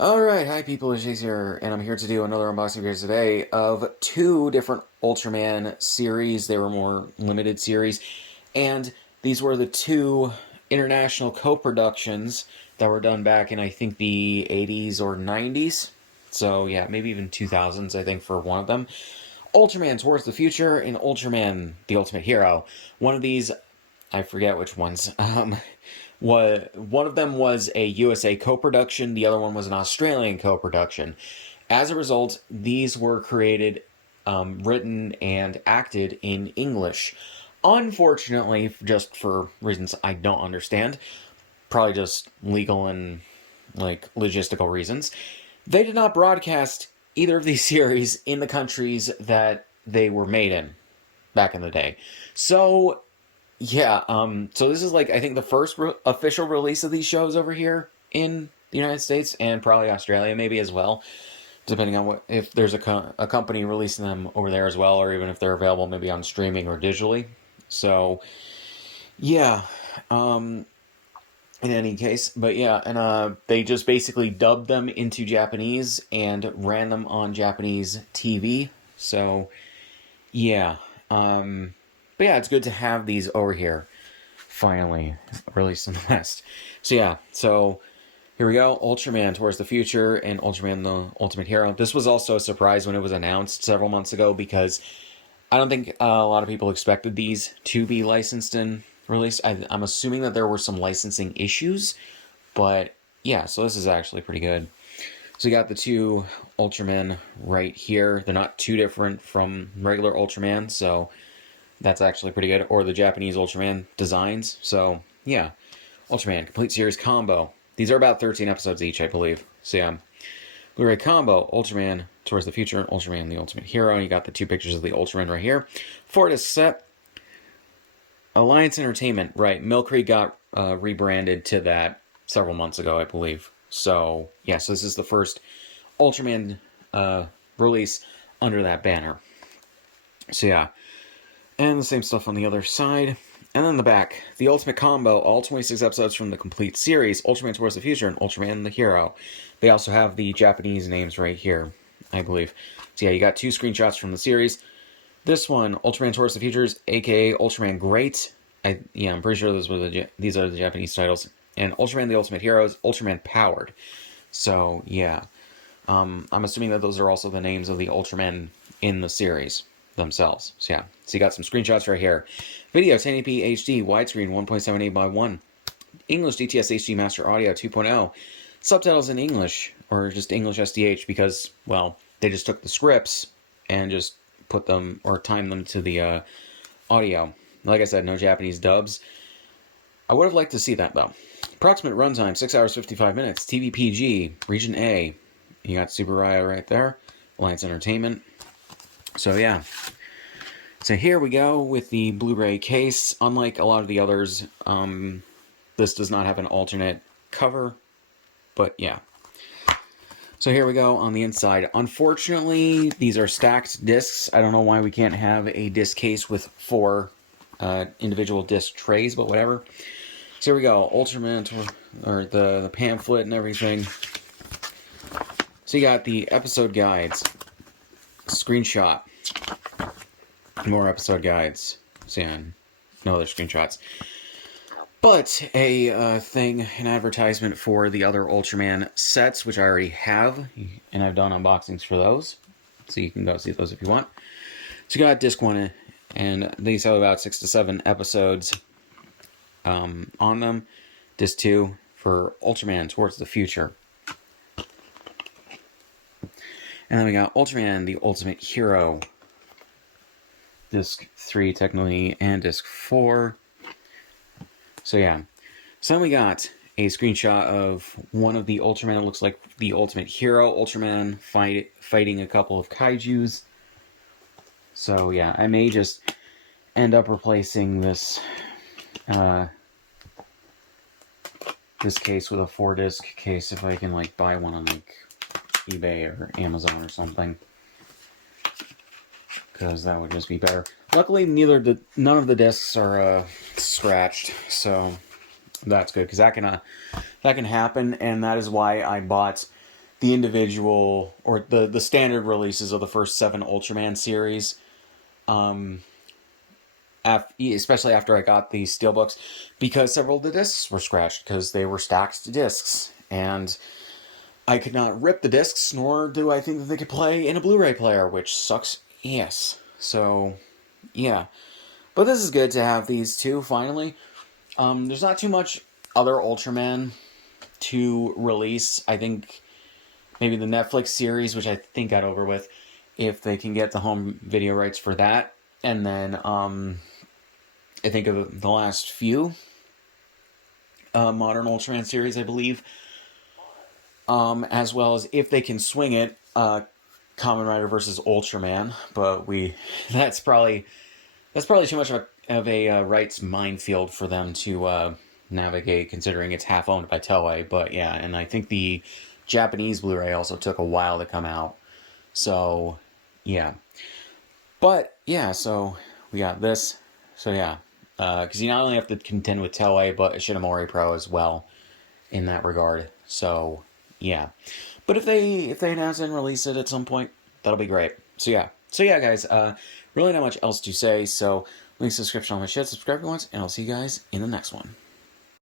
Alright, hi people, it's Scsigs here, and I'm here to do another unboxing video today of two different Ultraman series. They were more limited series, and these were the two international co-productions that were done back in, I think, the 80s or 90s. So yeah, maybe even 2000s, I think, for one of them. Ultraman Towards the Future and Ultraman The Ultimate Hero. One of these, I forget which ones, one of them was a USA co-production, the other one was an Australian co-production. As a result, these were created, written, and acted in English. Unfortunately, just for reasons I don't understand, probably just legal and logistical reasons, they did not broadcast either of these series in the countries that they were made in back in the day. So yeah, so this is I think the first official release of these shows over here in the United States and probably Australia maybe as well, depending on if there's a company releasing them over there as well, or even if they're available maybe on streaming or digitally. So yeah, in any case, but yeah, and they just basically dubbed them into Japanese and ran them on Japanese TV. So yeah, but yeah, it's good to have these over here, finally, released in the West. So yeah, so here we go, Ultraman Towards the Future and Ultraman the Ultimate Hero. This was also a surprise when it was announced several months ago, because I don't think a lot of people expected these to be licensed and released. I'm assuming that there were some licensing issues, but yeah, so this is actually pretty good. So you got the two Ultramen right here. They're not too different from regular Ultraman, so that's actually pretty good. Or the Japanese Ultraman designs. So yeah, Ultraman Complete Series Combo. These are about 13 episodes each, I believe. So yeah, Blu-ray Combo, Ultraman Towards the Future, Ultraman the Ultimate Hero. And you got the two pictures of the Ultraman right here. 4-disc set. Alliance Entertainment, right. Mill Creek got rebranded to that several months ago, I believe. So yeah, so this is the first Ultraman release under that banner. So yeah, and the same stuff on the other side. And then the back, the Ultimate Combo, all 26 episodes from the complete series, Ultraman Towards the Future and Ultraman the Hero. They also have the Japanese names right here, I believe. So yeah, you got two screenshots from the series. This one, Ultraman Towards the Futures, aka Ultraman Great. I'm pretty sure these are the Japanese titles. And Ultraman the Ultimate Hero is Ultraman Powered. So yeah, I'm assuming that those are also the names of the Ultramen in the series themselves. So yeah, so you got some screenshots right here. Video 1080p HD, widescreen 1.78 by 1. English DTS HD Master Audio 2.0. Subtitles in English, or just English SDH, because, well, they just took the scripts and just put them, or timed them to the audio. Like I said, no Japanese dubs. I would have liked to see that, though. Approximate runtime, 6 hours, 55 minutes. TV PG, Region A. You got Super Raya right there. Alliance Entertainment. So, yeah. So here we go with the Blu-ray case. Unlike a lot of the others, this does not have an alternate cover. But, yeah. So here we go on the inside. Unfortunately, these are stacked discs. I don't know why we can't have a disc case with 4 individual disc trays, but whatever. So here we go, Ultraman, or the pamphlet and everything. So you got the episode guides, screenshot, more episode guides. So yeah, no other screenshots. But an advertisement for the other Ultraman sets, which I already have, and I've done unboxings for those. So you can go see those if you want. So you got disc 1, and these have about 6 to 7 episodes on them. Disc 2 for Ultraman Towards the Future. And then we got Ultraman the Ultimate Hero. Disc 3 technically, and disc 4. So yeah. So then we got a screenshot of one of the Ultraman. It looks like the Ultimate Hero Ultraman fighting a couple of kaijus. So yeah, I may just end up replacing this this case with a 4-disc case if I can buy one on eBay or Amazon or something, because that would just be better. Luckily, none of the discs are scratched, so that's good, because that can happen, and that is why I bought the individual or the standard releases of the first 7 Ultraman series. Especially after I got the steelbooks, because several of the discs were scratched because they were stacked discs, and I could not rip the discs, nor do I think that they could play in a Blu-ray player, which sucks. Yes. So, yeah. But this is good to have these two finally. There's not too much other Ultraman to release. I think maybe the Netflix series, which I think got over with, if they can get the home video rights for that. And then I think of the last few modern Ultraman series, I believe. As well as if they can swing it, Kamen Rider versus Ultraman. But that's probably too much of a rights minefield for them to navigate, considering it's half owned by Toei. But yeah, and I think the Japanese Blu-ray also took a while to come out. So yeah, but yeah, so we got this. So yeah, because you not only have to contend with Toei, but Ishinomori Pro as well in that regard. So yeah, but if they announce and release it at some point, that'll be great. So yeah, guys. Really not much else to say. So link to the description on my shit. Subscribe if you want, and I'll see you guys in the next one.